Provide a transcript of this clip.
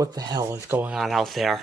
What the hell is going on out there?